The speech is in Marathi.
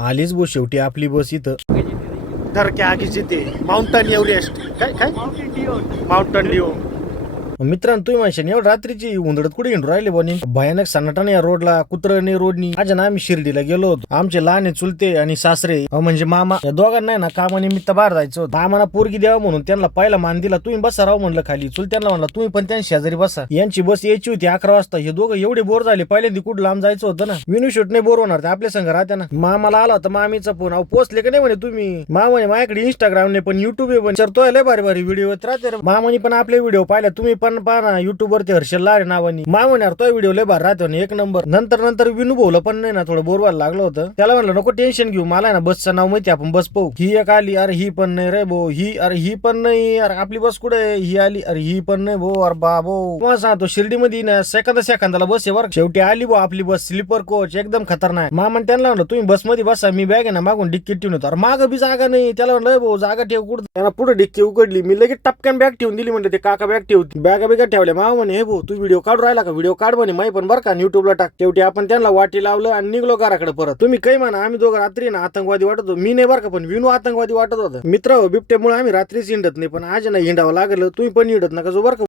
आलीच बो शेवटी आपली बस इथं. तर क्या आगीची ते माउंटन एव्हरेस्ट काय काय माउंटन ड्यू. मित्रांनो तुम्ही म्हणशान एवढं रात्रीची उंदरत कुठे हिंडू राहिले बनी भयानक सन्नाटा या रोडला कुत्रने रोडनी. आज ना आम्ही शिर्डीला गेलो होतो. आमचे लहान चुलते आणि सासरे म्हणजे मामा या दोघांना ना कामानिमित्त बाहेर जायचं होतं. आम्हाला पोरगी द्यावा म्हणून त्यांना पहिला मान दिला. तुम्ही बसा राव म्हणलं खाली. चुलत्यांना म्हणलं तुम्ही पण त्यांच्या शेजारी बसा. यांची बस यायची होती 11 वाजता. हे दोघं एवढे बोर झाले. पहिल्यांदा कुठं लांब जायचं होतं ना. विनू शूट नाही बोर होणार ते आपल्या संग राहत्या ना. मामाला आला होता मामीचा फोन. अहो पोचले का नाही म्हणे तुम्ही. मामाने माझ्याकडे इंस्टाग्राम ने पण युट्यूब पण चरतोय लय भारी भारी व्हिडिओ राहते. मामानी पण आपले व्हिडिओ पाहिले. तुम्ही पण पहा ना युट्यूब वरती हर्षल लारे नावानी. मामणार तो व्हिडिओ लय भारी राहतो एक नंबर. नंतर विनू भाऊला पण नाही ना थोडं बोर व्हायला लागलं होतं. त्याला म्हणलं नको टेन्शन घेऊ. मला ना बसचं नाव माहिती आपण बस पाहू. ही एक आली अरे ही पण नाही रे भाऊ. ही अरे ही पण नाही. अरे आपली बस कुठे ही आली अरे ही पण नाही भाऊ. अरे बाबो मग सांगतो शिर्डीमध्ये ना सेकंदाला बस आहे बरं. शेवटी आली भाऊ आपली बस स्लीपर कोच एकदम खतरनाक. मामा त्यांना म्हणलं तुम्ही बस मध्ये बसा मी बॅग आहे ना मागून डिक्कीत ठेवून होतो. अरे माग बी जागा नाही. त्याला म्हणलं भाऊ जागा ठेव कुठं. त्याला पुढे डिक्की उघडली. मी लगेच टपक्यान बॅग ठेवून दिली. म्हणलं ते काका बॅग ठेवती. बॅगा बिगा ठेवल्या. मामा म्हणे हे भाऊ तू व्हिडिओ काढू राहिला का. व्हिडिओ काढ म्हणे माही पण बरं का युट्यूबला टाक. शेवटी आपण त्यांना वाटी लावलं आणि निघलो घराकडे परत. तुम्ही काही म्हणा आम्ही दोघं रात्री ना आतंकवादी वाटत होतो. मी नाही बरं का पण विनू आतंकवादी वाटत होता. मित्र बिबट्यामुळे आम्ही रात्रीच हिंडत नाही पण आज ना हिंडावं लागलं. तुम्ही पण हिंडत नका जो बरं का.